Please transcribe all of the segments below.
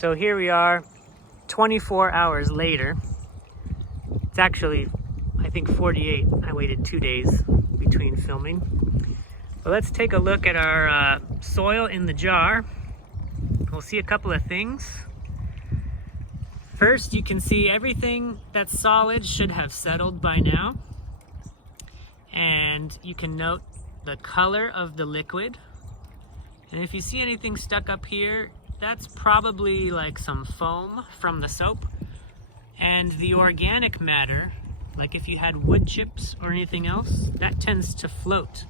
So here we are 24 hours later. It's actually, I think 48. I waited 2 days between filming. But let's take a look at our soil in the jar. We'll see a couple of things. First, you can see everything that's solid should have settled by now. And you can note the color of the liquid. And if you see anything stuck up here, that's probably like some foam from the soap. And the organic matter, like if you had wood chips or anything else, that tends to float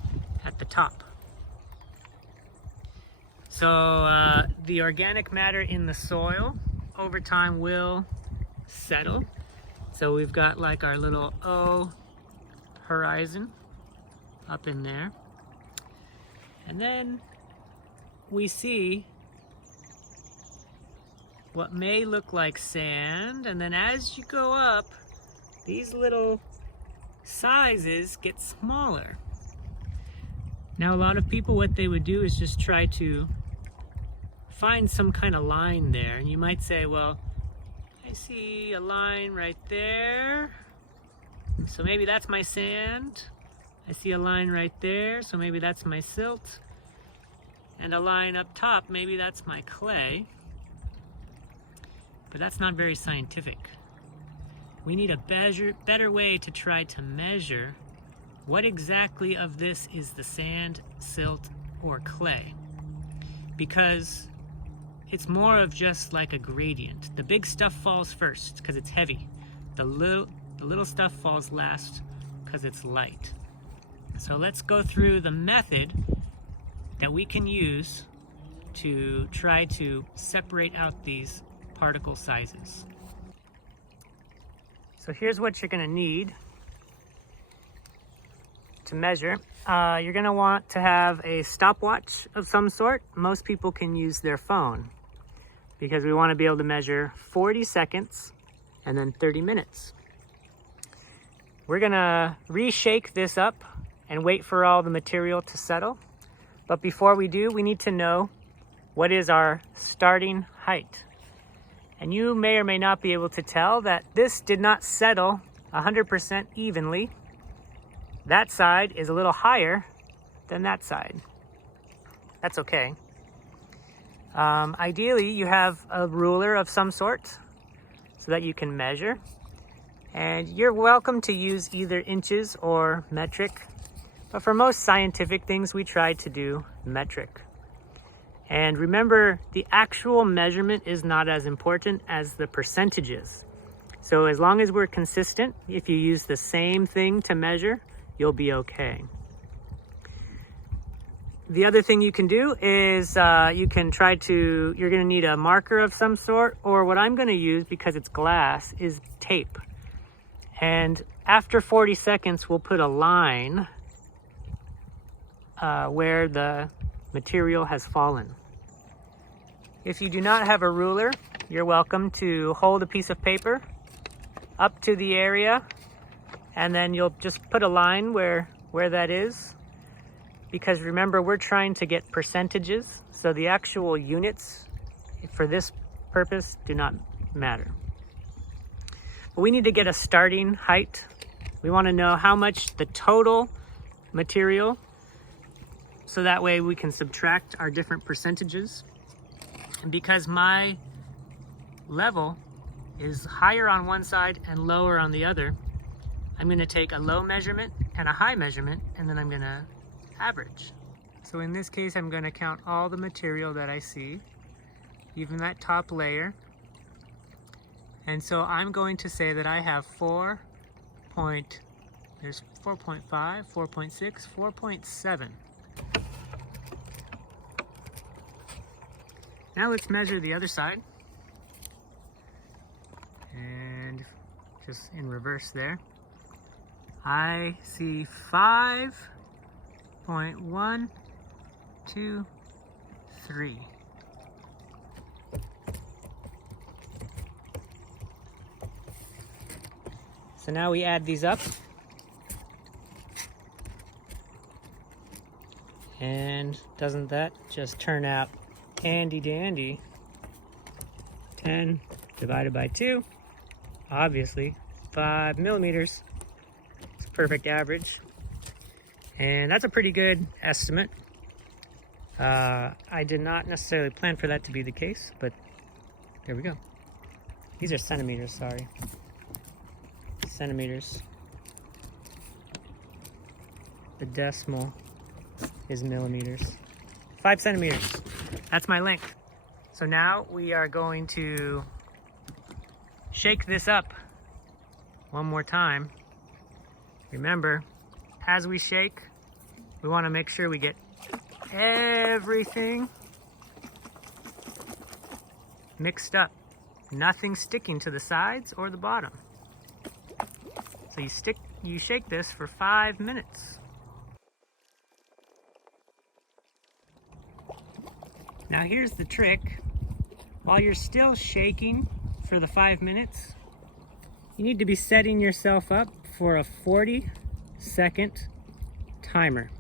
at the top. So the organic matter in the soil over time will settle. So we've got like our little O horizon up in there. And then we see what may look like sand, and then as you go up, these little sizes get smaller. Now a lot of people, what they would do is just try to find some kind of line there, and you might say, well, I see a line right there, so maybe that's my sand. I see a line right there, so maybe that's my silt, and a line up top, maybe that's my clay. But that's not very scientific. We need a better way to try to measure what exactly of this is the sand, silt, or clay. Because it's more of just like a gradient. The big stuff falls first because it's heavy. The little stuff falls last because it's light. So let's go through the method that we can use to try to separate out these particle sizes. So here's what you're going to need to measure. You're going to want to have a stopwatch of some sort. Most people can use their phone because we want to be able to measure 40 seconds and then 30 minutes. We're going to reshake this up and wait for all the material to settle. But before we do, we need to know what is our starting height. And you may or may not be able to tell that this did not settle 100% evenly. That side is a little higher than that side. That's okay. Ideally, you have a ruler of some sort so that you can measure. And you're welcome to use either inches or metric. But for most scientific things, we try to do metric. And remember, the actual measurement is not as important as the percentages. So as long as we're consistent, if you use the same thing to measure, you'll be okay. The other thing you can do is you're gonna need a marker of some sort, or what I'm gonna use, because it's glass, is tape. And after 40 seconds, we'll put a line where the material has fallen. If you do not have a ruler, you're welcome to hold a piece of paper up to the area, and then you'll just put a line where that is. Because remember, we're trying to get percentages, so the actual units for this purpose do not matter. But we need to get a starting height. We want to know how much the total material, so that way we can subtract our different percentages. And because my level is higher on one side and lower on the other, I'm going to take a low measurement and a high measurement, and then I'm going to average. So in this case, I'm going to count all the material that I see, even that top layer. And so I'm going to say that I have there's 4.5, 4.6, 4.7. Now let's measure the other side. And just in reverse there. I see 5.123. So now we add these up. And doesn't that just turn out handy dandy? 10 divided by 2, obviously 5 millimeters. It's a perfect average. And that's a pretty good estimate. I did not necessarily plan for that to be the case, but there we go. These are centimeters, sorry. Centimeters. The decimal is millimeters. 5 centimeters. That's my length. So now we are going to shake this up one more time. Remember, as we shake, we want to make sure we get everything mixed up. Nothing sticking to the sides or the bottom. So you shake this for 5 minutes. Now here's the trick. While you're still shaking for the 5 minutes, you need to be setting yourself up for a 40-second timer.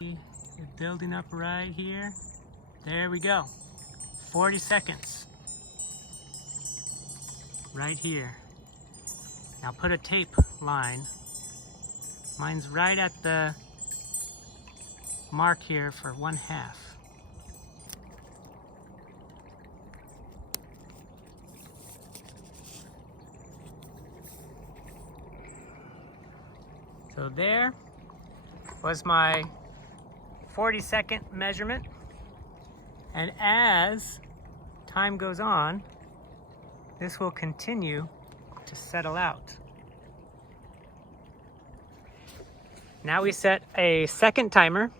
It's building up right here. There we go. 40 seconds. Right here. Now put a tape line. Mine's right at the mark here for 1/2. So there was my 40-second measurement. And as time goes on, this will continue to settle out. Now we set a second timer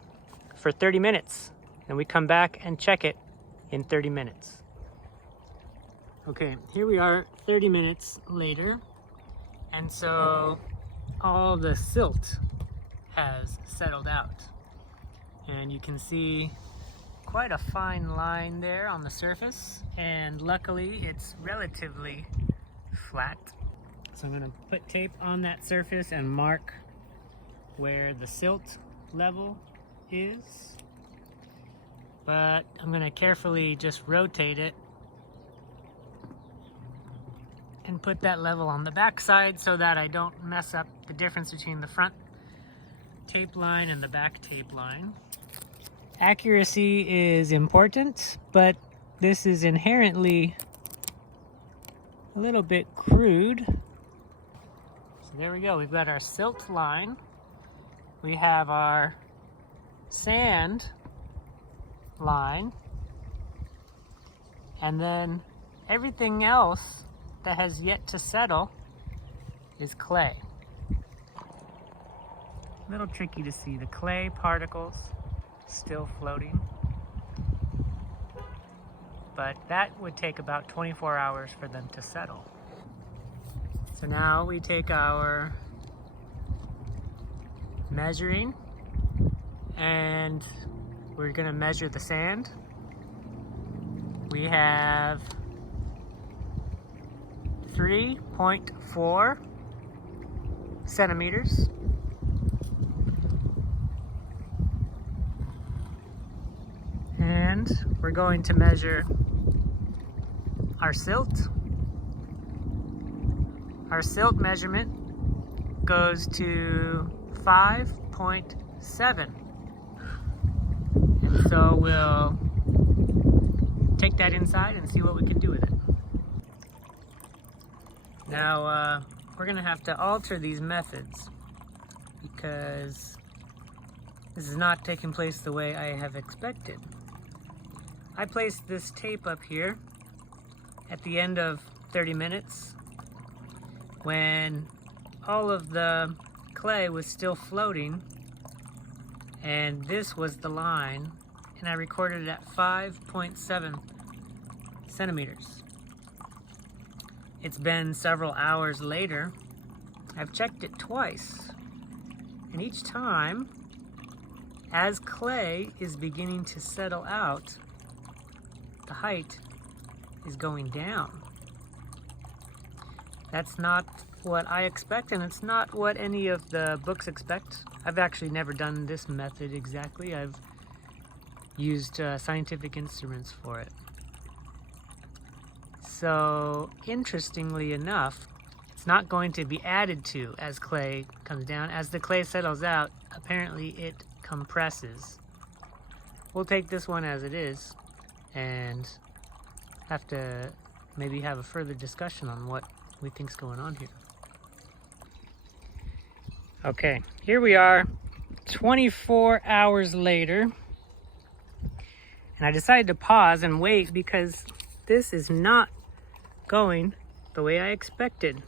for 30 minutes, and we come back and check it in 30 minutes. Okay, here we are 30 minutes later, and so all the silt has settled out. And you can see quite a fine line there on the surface, and luckily it's relatively flat. So I'm going to put tape on that surface and mark where the silt level is, but I'm going to carefully just rotate it and put that level on the back side so that I don't mess up the difference between the front tape line and the back tape line. Accuracy is important, but this is inherently a little bit crude. So there we go. We've got our silt line. We have our sand line. And then everything else that has yet to settle is clay. A little tricky to see the clay particles still floating, but that would take about 24 hours for them to settle. So now we take our measuring and we're going to measure the sand. We have 3.4 centimeters. And we're going to measure our silt. Our silt measurement goes to 5.7. And so we'll take that inside and see what we can do with it. Now, we're going to have to alter these methods because this is not taking place the way I have expected. I placed this tape up here at the end of 30 minutes when all of the clay was still floating, and this was the line, and I recorded it at 5.7 centimeters. It's been several hours later. I've checked it twice, and each time, as clay is beginning to settle out, the height is going down. That's not what I expect, and it's not what any of the books expect. I've actually never done this method exactly. I've used scientific instruments for it. So, interestingly enough, it's not going to be added to as clay comes down. As the clay settles out, apparently it compresses. We'll take this one as it is and have to maybe have a further discussion on what we think's going on here. Okay, here we are 24 hours later, and I decided to pause and wait because this is not going the way I expected.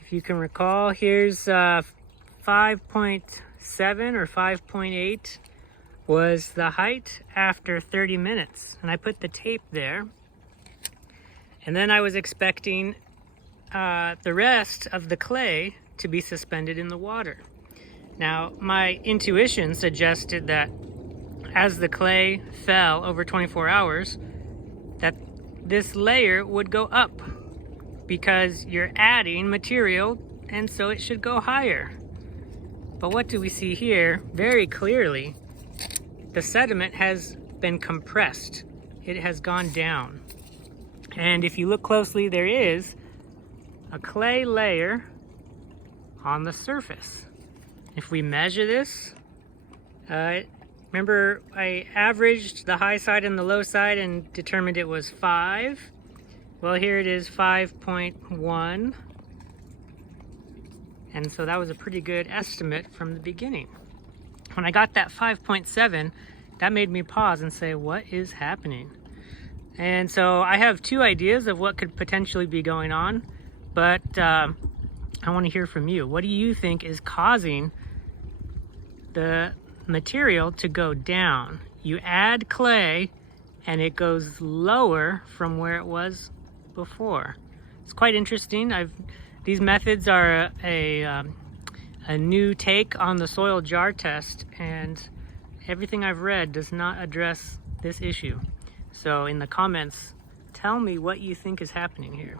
If you can recall, here's 5.7 or 5.8 was the height after 30 minutes, and I put the tape there, and then I was expecting the rest of the clay to be suspended in the water. Now, my intuition suggested that as the clay fell over 24 hours, that this layer would go up because you're adding material, and so it should go higher. But what do we see here? Very clearly, the sediment has been compressed. It has gone down. And if you look closely, there is a clay layer on the surface. If we measure this, remember I averaged the high side and the low side and determined it was 5. Well, here it is 5.1. And so that was a pretty good estimate from the beginning. When I got that 5.7, that made me pause and say, what is happening? And so I have two ideas of what could potentially be going on, but I want to hear from you. What do you think is causing the material to go down? You add clay and it goes lower from where it was before. It's quite interesting. These methods are a new take on the soil jar test, and everything I've read does not address this issue. So in the comments, tell me what you think is happening here.